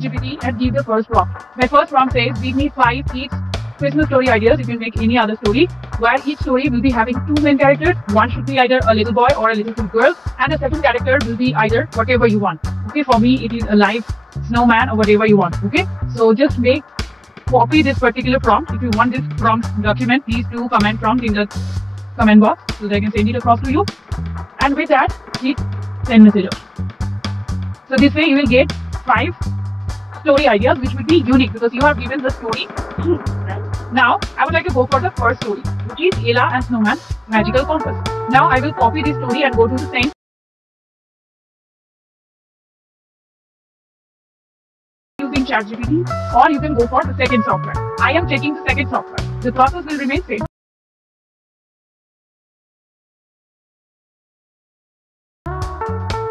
ChatGPT and give the first prompt. My first prompt says, give me 5 kids Christmas story ideas. You can make any other story, where each story will be having 2 main characters. One should be either a little boy or a little girl, and the second character will be either whatever you want. Okay, for me it is a live snowman or whatever you want. Okay, so just copy this particular prompt. If you want this prompt document, please do comment prompt in the comment box so that I can send it across to you. And with that, hit send message. So this way you will get 5 story ideas which will be unique because you have given the story. Now I would like to go for the first story, which is Ella and Snowman Magical Compass. Now I will copy this story and go to the same using ChatGPT, or you can go for the second software. I am checking the second software. The process will remain same.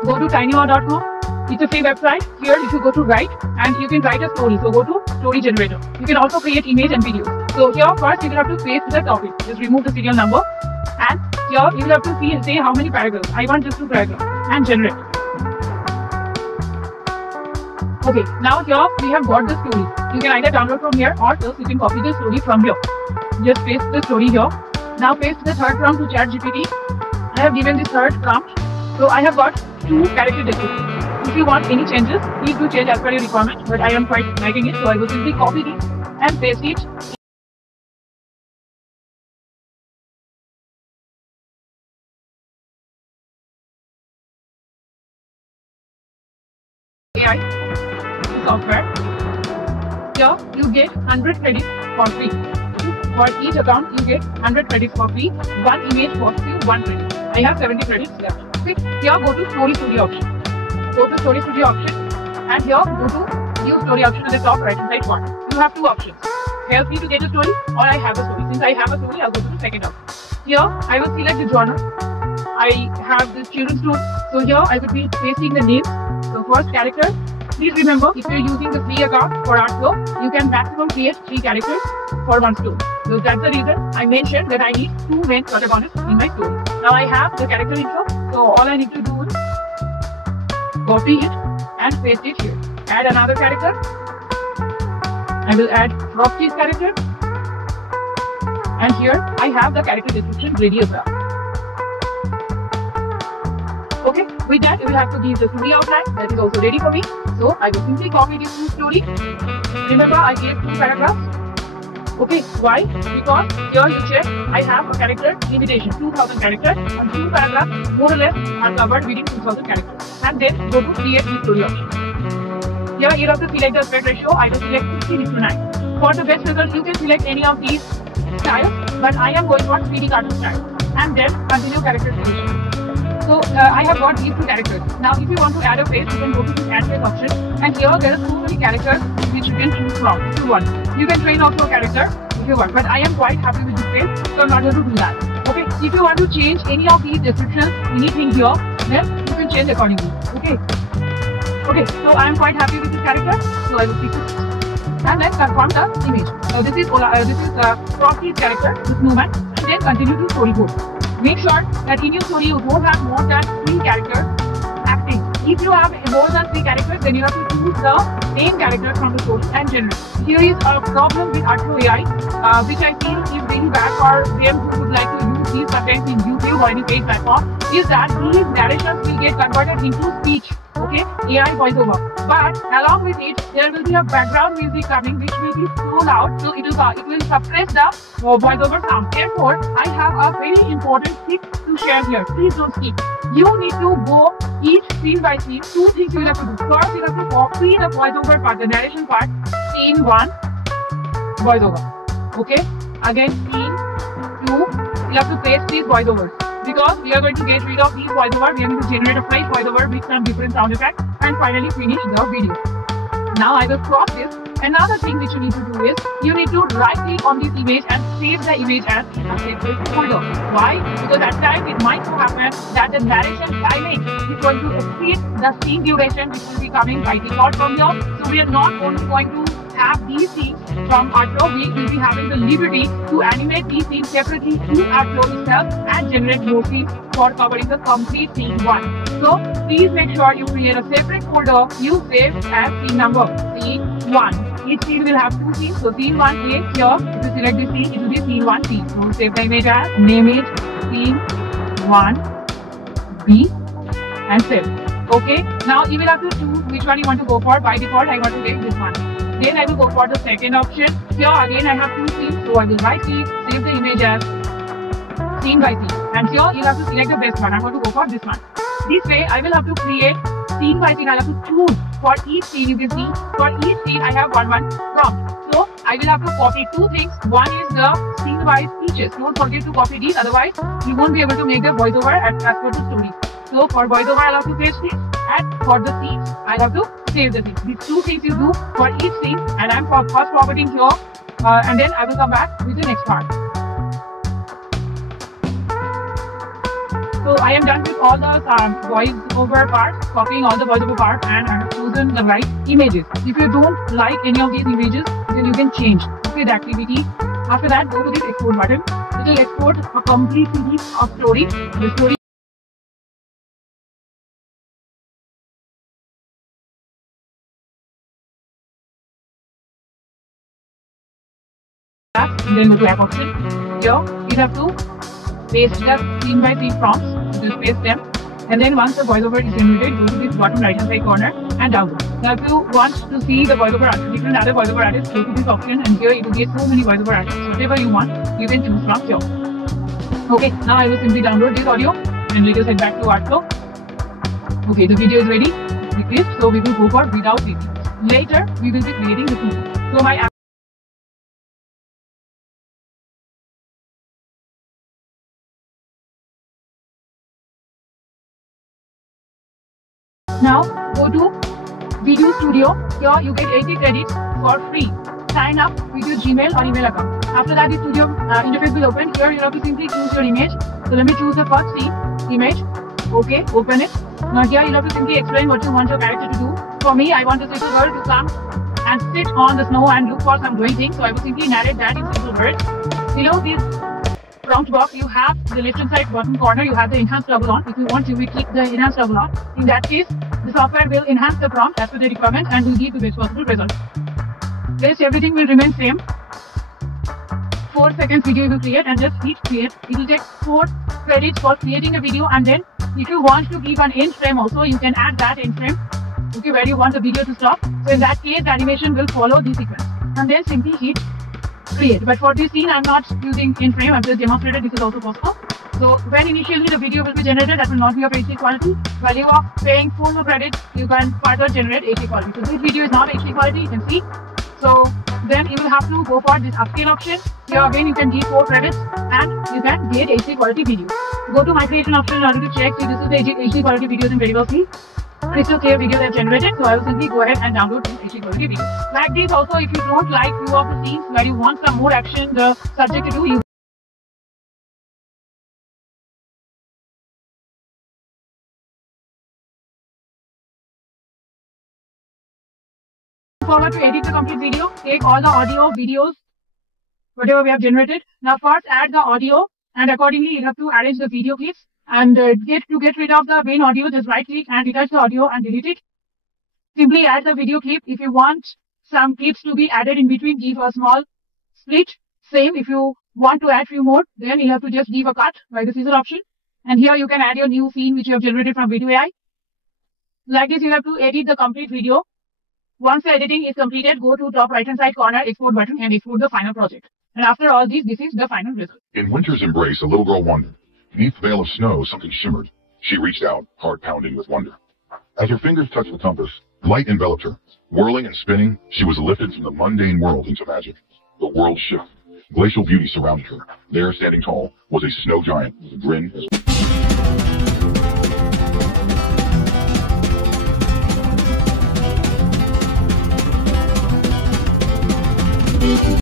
Go to tinyurl.com. It's a free website. Here if you go to write, and you can write a story, so go to story generator. You can also create image and videos. So here first you will have to paste the topic. Just remove the serial number, and here you will have to see and say how many paragraphs. I want just 2 paragraphs, and generate. Okay, now here we have got the story. You can either download from here or else you can copy the story from here. Just paste the story here. Now paste the third prompt to ChatGPT. I have given this third prompt. So I have got 2 character descriptions. If you want any changes, please do change as per your requirement, but I am quite liking it, so I will simply copy this and paste it. AI software. Here you get 100 credits for free. For each account you get 100 credits for free. One image costs you 1 credit. I have 70 credits left. Okay. Here go to Story Studio option. Go to Story Studio option, and here go to View Story option at the top right hand side corner. You have 2 options. Help me to get a story, or I have a story. Since I have a story, I'll go to the second option. Here I will select the genre. I have this children's story. So here I will be pasting the names. So first character. Please remember, if you're using the free account for Artflow, you can maximum create 3 characters for one story. So that's the reason I mentioned that I need 2 main protagonists in my story. Now I have the character intro. So all I need to do is copy it and paste it here. Add another character. I will add Froggy's character. And here I have the character description ready as well. Okay, with that you will have to give the story outline. That is also ready for me. So I will simply copy this story. Remember, I gave 2 paragraphs. Okay, why? Because here you check, I have a character limitation, 2000 characters, and 2 paragraphs more or less are covered within 2000 characters. And then go to create the story option. Here you have to select the aspect ratio. I will select 16:9. For the best result, you can select any of these styles, but I am going for 3D cartoon style. And then continue character selection. So I have got these 2 characters. Now if you want to add a face, you can go to the add face option, and here there are so many characters which you can choose from if you want. You can train also a character if you want, but I am quite happy with this face, so I'm not going to do that. Okay, if you want to change any of these descriptions, anything here, then you can change accordingly. Okay, so I am quite happy with this character, so I will click this and then confirm the image. Now this is Froggy's character, the snowman, and then continue to story code. Make sure that in your story you don't have more than 3 characters acting. If you have more than 3 characters, then you have to choose the same character from the story and generate. Here is a problem with Artflow AI, which I feel is really bad for them who would like to use these contents in YouTube or any paid platform, is that these narrations will get converted into speech. Okay, AI voiceover. But along with it, there will be a background music coming which will be so loud, so it will suppress the voiceover sound. Therefore, I have a very important tip to share here. Please don't skip. You need to go each scene by scene. 2 things you will have to do. First, you have to copy the voiceover part, the narration part, scene 1, voiceover. Okay, again scene 2, you have to paste these voiceovers. Because we are going to get rid of these voiceover, we are going to generate a fresh voiceover with some different sound effects and finally finish the video. Now I will crop this. Another thing which you need to do is, you need to right click on this image and save the image as a separate folder. Why? Because at times it might so happen that the narration timing is going to exceed the scene duration which will be coming by default from here. So we are not only going to have these scenes from Artflow, we will be having the liberty to animate these scenes separately to Artflow itself, and generate more scenes for covering the complete scene 1. So please make sure you create a separate folder you save as scene number, scene 1. Each scene will have 2 scenes. So scene 1A, here, if you select this scene, it will be scene 1 scene. So save the image as, name it scene 1B and save. Okay, now you will have to choose which one you want to go for. By default, I want to take this one. Then I will go for the second option. Here again I have 2 scenes, so I will right click, save the image as scene by scene. And here you have to select the best one. I'm going to go for this one. This way I will have to create scene by scene. I have to choose for each scene. You can see for each scene I have one prompt. So I will have to copy 2 things. One is the scene wise speeches. Don't forget to copy these, otherwise you won't be able to make the voiceover as per the story. So for voiceover I'll have to paste this, and for the scenes I'll have to save the things. These 2 things you do for each scene, and I'm first forwarding here, and then I will come back with the next part. So I am done with all the voiceover parts, copying all the voiceover parts, and I have chosen the right images. If you don't like any of these images, then you can change the activity. After that, go to this export button. It will export a complete series of story. The story. Then go to app option. Here you have to paste the scene by scene prompts. Just paste them, and then once the voiceover is generated, go to this bottom right hand side corner and download. Now if you want to see the voiceover artists, different other voiceover artists, go to this option, and here you will get so many voiceover artists. Whatever you want, you can choose from here. Okay, now I will simply download this audio and let us head back to Artflow. Okay, the video is ready. With this, so we will go for without video. Later we will be creating the scene. So my app. Now go to Video Studio. Here you get 80 credits for free. Sign up with your Gmail or email account. After that, the studio interface will open. Here you have to simply choose your image. So let me choose the first scene image. Okay, open it. Now here you have to simply explain what you want your character to do. For me, I want this little girl to come and sit on the snow and look for some glowing thing. So I will simply narrate that in simple words. Below this prompt box, you have the left hand side bottom corner, you have the enhance double on. If you want, you will click the enhance double on. In that case, the software will enhance the prompt as per the requirement and will give the best possible result. Rest everything will remain same. 4 seconds video you will create, and just hit create. It will take 4 credits for creating a video, and then if you want to give an end frame also, you can add that end frame. Okay, where you want the video to stop. So in that case, the animation will follow this sequence, and then simply hit create. But for this scene, I'm not using in frame. I've just demonstrated this is also possible. So when initially the video will be generated, that will not be of HD quality. While you are paying full credit, you can further generate HD quality. So this video is not HD quality, you can see. So then you will have to go for this upscale option. Here again you can give 4 credits and you can get HD quality video. Go to my creation option in order to check if this is the HD quality videos in very well seen. Crystal clear video they've generated, so I will simply go ahead and download this HD quality video. Like this also, if you don't like few of the scenes where you want some more action the subject to do, you forward to edit the complete video. Take all the audio, videos, whatever we have generated. Now first add the audio, and accordingly you have to arrange the video clips. And to get rid of the main audio, just right click and detach the audio and delete it. Simply add the video clip. If you want some clips to be added in between, give a small split. Same, if you want to add few more, then you have to just give a cut by the scissor option. And here you can add your new scene which you have generated from Video AI. Like this, you have to edit the complete video. Once the editing is completed, go to top right hand side corner, export button, and export the final project. And after all this is the final result. In winter's embrace, a little girl wondered. Beneath the veil of snow, something shimmered. She reached out, heart pounding with wonder. As her fingers touched the compass, light enveloped her. Whirling and spinning, she was lifted from the mundane world into magic. The world shifted. Glacial beauty surrounded her. There, standing tall, was a snow giant with a grin as